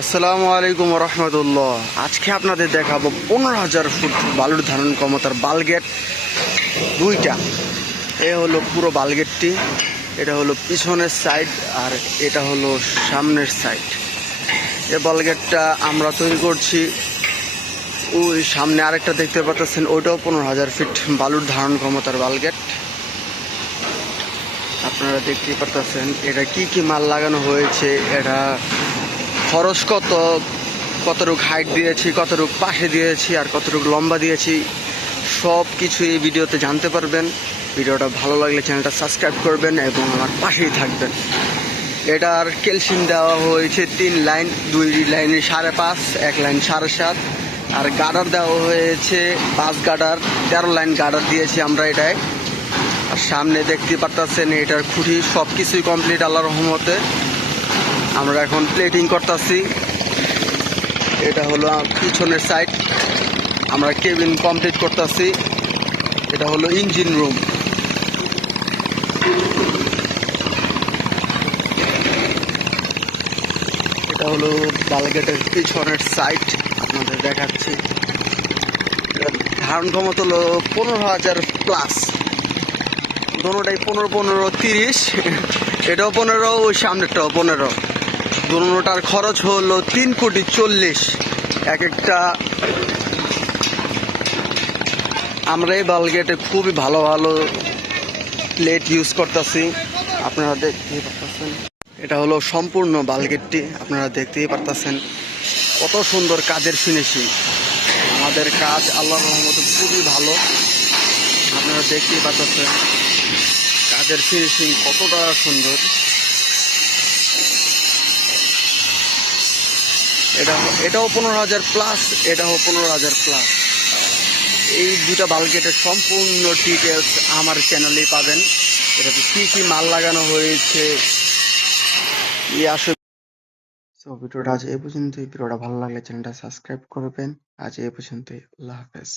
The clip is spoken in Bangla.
আসসালামু আলাইকুম রহমতুল্লাহ। আজকে আপনাদের দেখাবো 15,000 ফুট বালুর ধারণ ক্ষমতার বালগেট দুইটা। এ হলো পুরো বালগেটটি, এটা হলো পিছনের সাইড আর এটা হলো সামনের সাইড। এ বালগেটটা আমরা তৈরি করছি। ওই সামনে আরেকটা দেখতে পাচ্ছেন, ওইটাও 15,000 ফিট বালুর ধারণ ক্ষমতার বালগেট। আপনারা দেখতে পাচ্ছেন এটা কি কি মাল লাগানো হয়েছে, এটা খরচ কতটুক হাইট দিয়েছি, কতটুক পাশে দিয়েছি আর কতটুক লম্বা দিয়েছি, সব কিছু এই ভিডিওতে জানতে পারবেন। ভিডিওটা ভালো লাগলে চ্যানেলটা সাবস্ক্রাইব করবেন এবং আমার পাশেই থাকবেন। এটার ক্যালসিয়াম দেওয়া হয়েছে 3 লাইন, 2 লাইনে 5.5, 1 লাইন 7.5। আর গার্ডার দেওয়া হয়েছে 5 গার্ডার, 13 লাইন গার্ডার দিয়েছি আমরা এটায়। আর সামনে দেখতে পারতেছেন এটার খুঁটি সব কিছুই কমপ্লিট আল্লাহর রহমতে। আমরা এখন প্লেটিং করতেছি। এটা হলো পিছনের সাইড, আমরা কেবিন কমপ্লিট করতেছি। এটা হলো ইঞ্জিন রুম। এটা হলো বালগেটের পিছনের সাইড, আপনাদের দেখাচ্ছি। ধারণ ক্ষমতা হলো 15,000 প্লাস, দোনোটাই 15, 30। এটাও 15, ওই সামনেরটাও 15। দোনোটার খরচ হলো 3,40,00,000 এক একটা। আমরা এই বালগেটে খুবই ভালো ভালো প্লেট ইউজ করতেছি, আপনারা দেখতেই পারতেছেন। এটা হলো সম্পূর্ণ বালগেটটি, আপনারা দেখতেই পারতেছেন কত সুন্দর কাজের ফিনিশিং। আমাদের কাজ আল্লাহর রহমতে খুবই ভালো, আপনারা দেখতেই পারতেছেন কাজের ফিনিশিং কতটা সুন্দর। এটাও 15,000 প্লাস, এটাও 15,000 প্লাস। এই দুটা বালগেটের সম্পূর্ণ ডিটেলস আমার চ্যানেলেই পাবেন। এটাতে কি কি মাল লাগানো হয়েছে আসলে। সো ভিডিওটা আজ এই পর্যন্তই। ভিডিওটা ভালো লাগলে চ্যানেলটা সাবস্ক্রাইব করবেন। আজ এই পর্যন্তই, আল্লাহ হাফেজ।